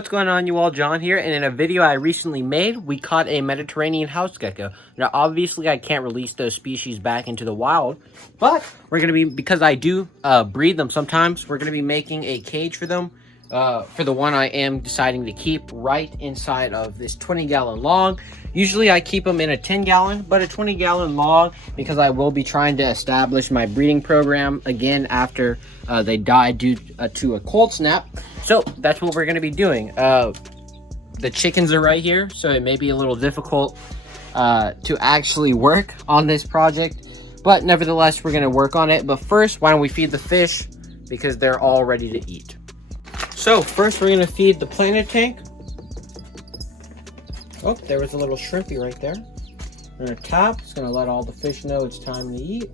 What's going on, you all? John here, and in a video I recently made, we caught a Mediterranean house gecko. Now, obviously, I can't release those species back into the wild, but we're going to be, because I do breed them sometimes, we're going to be making a cage for them, for the one I am deciding to keep right inside of this 20-gallon log. Usually I keep them in a 10-gallon, but a 20-gallon log, because I will be trying to establish my breeding program again after they die due to a cold snap. So that's what we're going to be doing. The chickens are right here, so it may be a little difficult to actually work on this project, but nevertheless we're going to work on it. But first, why don't we feed the fish, because they're all ready to eat. So first we're going to feed the planted tank. Oh, there was a little shrimpy right there. We're going to tap. It's going to let all the fish know it's time to eat.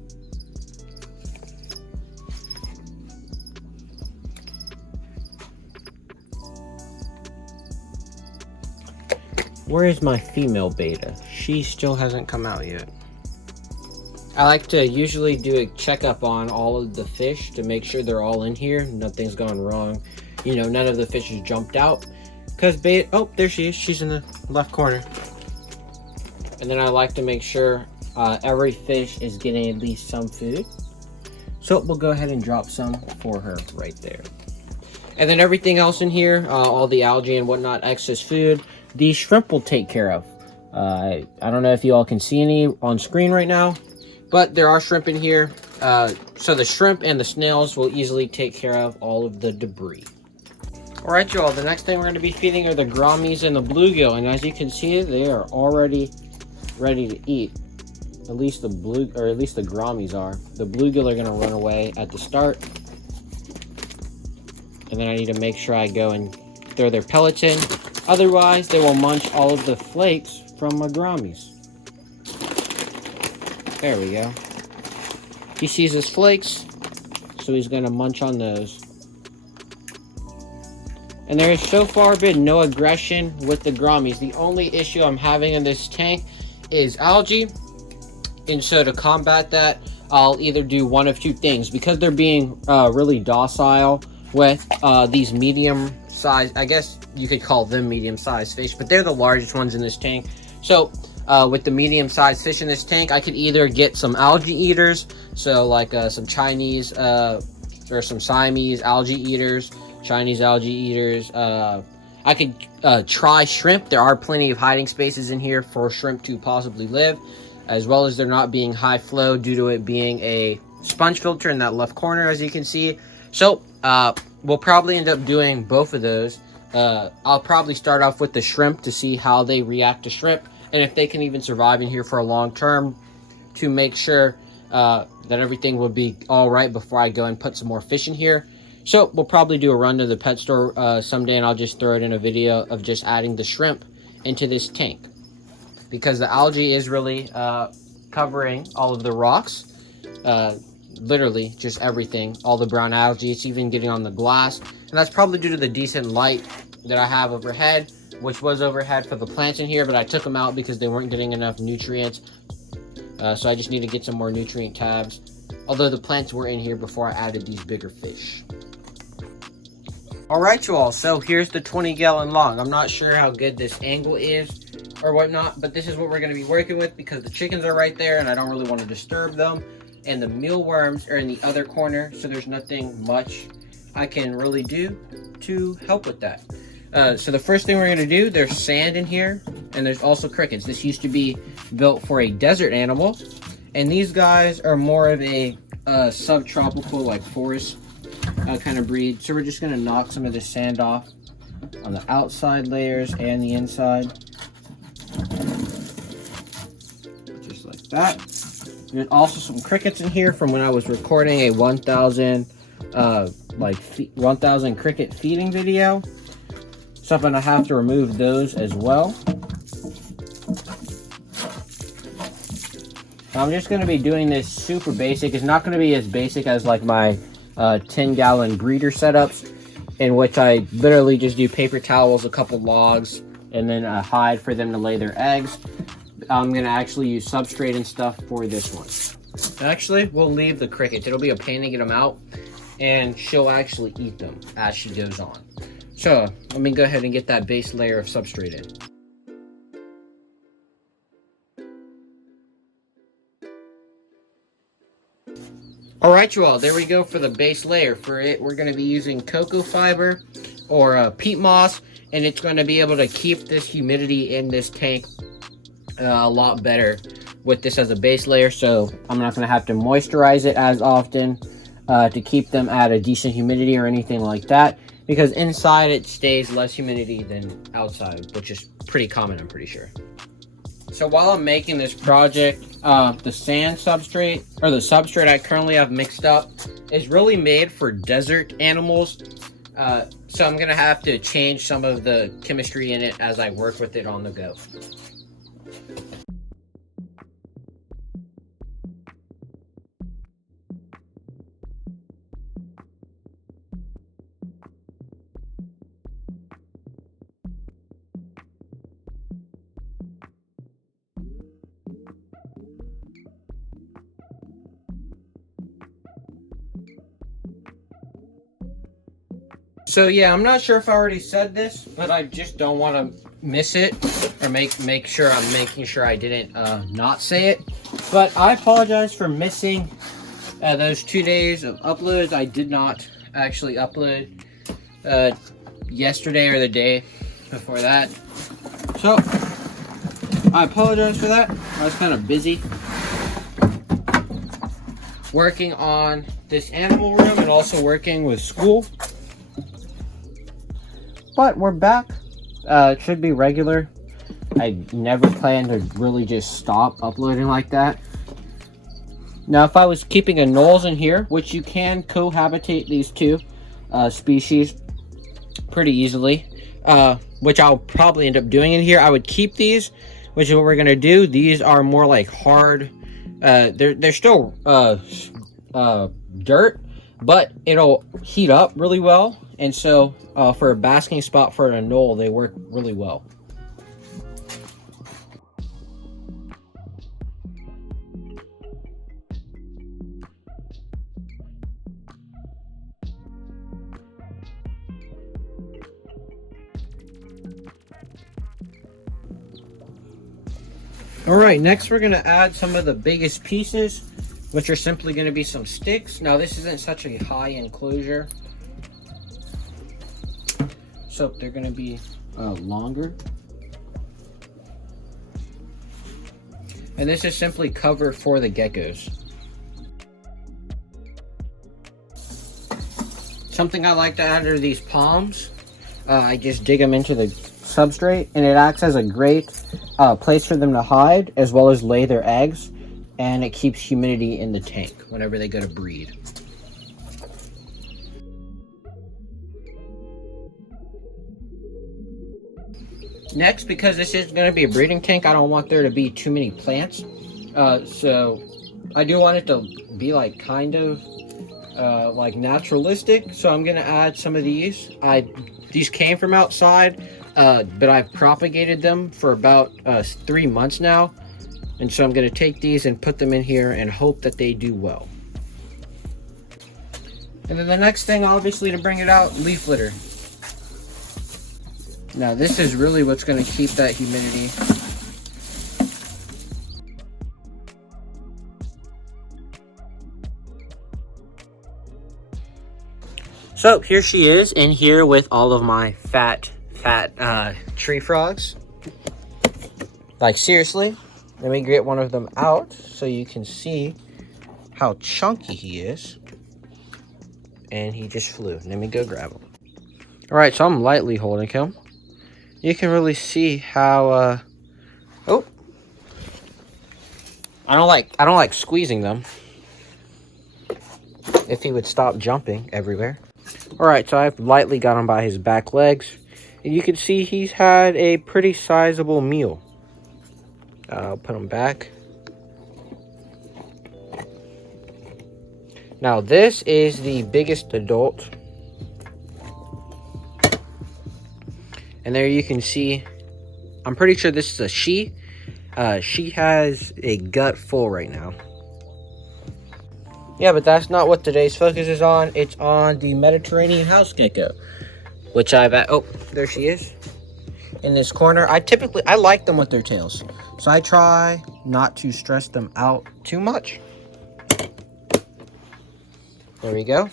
Where is my female beta? She still hasn't come out yet. I like to usually do a checkup on all of the fish to make sure they're all in here. Nothing's gone wrong. You know, none of the fish has jumped out. Because beta, oh, there she is. She's in the left corner. And then I like to make sure every fish is getting at least some food. So we'll go ahead and drop some for her right there. And then everything else in here, all the algae and whatnot, excess food, the shrimp will take care of. I don't know if you all can see any on screen right now, but there are shrimp in here. So the shrimp and the snails will easily take care of all of the debris. All right, y'all, the next thing we're going to be feeding are the gouramis and the bluegill. And as you can see, they are already ready to eat. At least the gouramis are. The bluegill are going to run away at the start. And then I need to make sure I go and throw their pellets in. Otherwise, they will munch all of the flakes from my gouramis. There we go. He sees his flakes, so he's going to munch on those. And there has so far been no aggression with the gouramis. The only issue I'm having in this tank is algae. And so to combat that, I'll either do one of two things. Because they're being really docile with these medium size, I guess you could call them medium sized fish, but they're the largest ones in this tank. So with the medium sized fish in this tank, I could either get some algae eaters, so like some Chinese or some Siamese algae eaters, Chinese algae eaters. I could try shrimp. There are plenty of hiding spaces in here for shrimp to possibly live, as well as they're not being high flow due to it being a sponge filter in that left corner, as you can see. So we'll probably end up doing both of those. I'll probably start off with the shrimp to see how they react to shrimp, and if they can even survive in here for a long term, to make sure that everything will be all right before I go and put some more fish in here. So we'll probably do a run to the pet store someday, and I'll just throw it in a video of just adding the shrimp into this tank, because the algae is really covering all of the rocks. Literally just everything, all the brown algae. It's even getting on the glass, and that's probably due to the decent light that I have overhead, which was overhead for the plants in here, but I took them out because they weren't getting enough nutrients. So I just need to get some more nutrient tabs, although the plants were in here before I added these bigger fish. All right, you all, so here's the 20-gallon log. I'm not sure how good this angle is or whatnot, but this is what we're going to be working with, because the chickens are right there and I don't really want to disturb them. And the mealworms are in the other corner, so there's nothing much I can really do to help with that. So the first thing we're going to do, there's sand in here, and there's also crickets. This used to be built for a desert animal, and these guys are more of a subtropical, like forest kind of breed. So we're just going to knock some of the sand off on the outside layers and the inside. Just like that. There's also some crickets in here from when I was recording a 1,000 cricket feeding video. So I'm gonna have to remove those as well. I'm just gonna be doing this super basic. It's not gonna be as basic as like my 10-gallon breeder setups, in which I literally just do paper towels, a couple logs, and then a hide for them to lay their eggs. I'm going to actually use substrate and stuff for this one. Actually, we'll leave the crickets. It'll be a pain to get them out, and she'll actually eat them as she goes on. So let me go ahead and get that base layer of substrate in. Alright, you all, there we go for the base layer. For it, we're going to be using cocoa fiber or peat moss, and it's going to be able to keep this humidity in this tank a lot better with this as a base layer. So I'm not going to have to moisturize it as often to keep them at a decent humidity or anything like that, because inside it stays less humidity than outside, which is pretty common, I'm pretty sure. So while I'm making this project, the sand substrate, or the substrate I currently have mixed up, is really made for desert animals. So I'm going to have to change some of the chemistry in it as I work with it on the go. So yeah, I'm not sure if I already said this, but I just don't want to miss it, or make sure I'm making sure I didn't not say it. But I apologize for missing those 2 days of uploads. I did not actually upload yesterday or the day before that. So I apologize for that. I was kind of busy working on this animal room and also working with school. But we're back. It should be regular. I never planned to really just stop uploading like that. Now, if I was keeping anoles in here, which you can cohabitate these two species pretty easily, which I'll probably end up doing in here, I would keep these, which is what we're going to do. These are more like hard. They're still dirt, but it'll heat up really well. And so for a basking spot for an anole, they work really well. All right, next we're going to add some of the biggest pieces, which are simply going to be some sticks. Now, this isn't such a high enclosure, so they're going to be longer. And this is simply cover for the geckos. Something I like to add are these palms. I just dig them into the substrate, and it acts as a great place for them to hide as well as lay their eggs, and it keeps humidity in the tank whenever they go to breed. Next, because this is going to be a breeding tank, I don't want there to be too many plants. So I do want it to be like kind of like naturalistic. So I'm going to add some of these. These came from outside, but I've propagated them for about 3 months now. And so I'm going to take these and put them in here and hope that they do well. And then the next thing, obviously, to bring it out, leaf litter. Now, this is really what's going to keep that humidity. So here she is in here with all of my fat tree frogs. Like, seriously, let me get one of them out so you can see how chunky he is. And he just flew. Let me go grab him. All right, so I'm lightly holding him. You can really see how oh, I don't like squeezing them. If he would stop jumping everywhere. All right, so I've lightly got him by his back legs, and you can see he's had a pretty sizable meal. I'll put him back. Now this is the biggest adult. And there you can see, I'm pretty sure this is a she. She has a gut full right now. Yeah, but that's not what today's focus is on. It's on the Mediterranean House Gecko. which I've oh, there she is in this corner. I like them with their tails, so I try not to stress them out too much. There we go.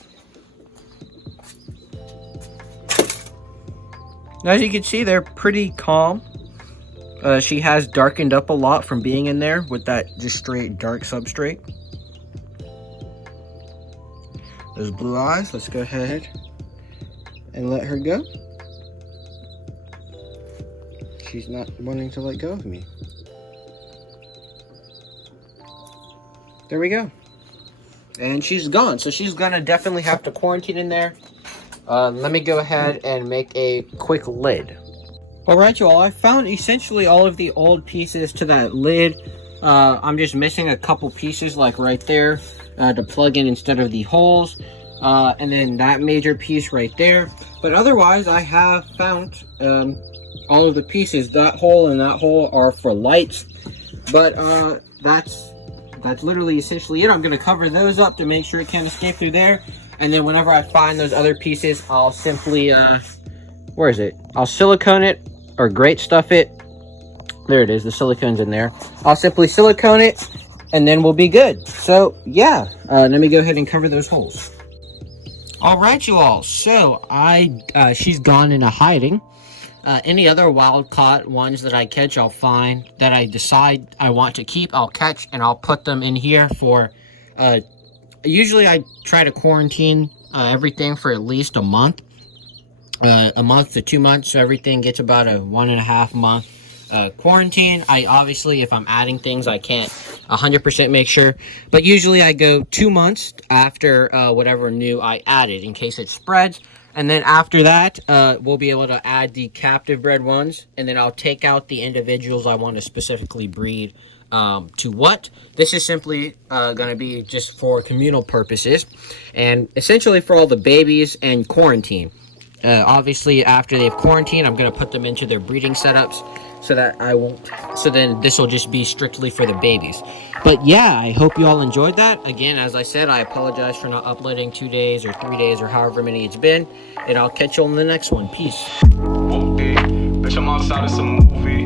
As you can see, they're pretty calm. She has darkened up a lot from being in there with that just straight dark substrate. Those blue eyes, let's go ahead and let her go. She's not wanting to let go of me. There we go. And she's gone, so she's gonna definitely have to quarantine in there. Let me go ahead and make a quick lid. Alright, y'all, I found essentially all of the old pieces to that lid. I'm just missing a couple pieces, like right there, to plug in instead of the holes. And then that major piece right there. But otherwise, I have found all of the pieces. That hole and that hole are for lights. But that's literally essentially it. I'm going to cover those up to make sure it can't escape through there. And then whenever I find those other pieces, I'll simply, where is it? I'll silicone it or grate stuff it. There it is, the silicone's in there. I'll simply silicone it and then we'll be good. So yeah, let me go ahead and cover those holes. All right, you all. So she's gone into hiding. Any other wild caught ones that I catch, I'll find that I decide I want to keep, I'll catch and I'll put them in here for, usually I try to quarantine everything for at least a month to 2 months. So everything gets about a 1.5 month quarantine. I obviously, if I'm adding things, I can't 100% make sure, but usually I go 2 months after whatever new I added in case it spreads. And then after that, we'll be able to add the captive bred ones, and then I'll take out the individuals I want to specifically breed to what. This is simply going to be just for communal purposes, and essentially for all the babies and quarantine. Obviously, after they've quarantined, I'm going to put them into their breeding setups so that I won't. So then this will just be strictly for the babies. But yeah, I hope you all enjoyed that. Again, as I said, I apologize for not uploading 2 days or 3 days or however many it's been. And I'll catch you on the next one. Peace. Bitch, I'm outside of some movie.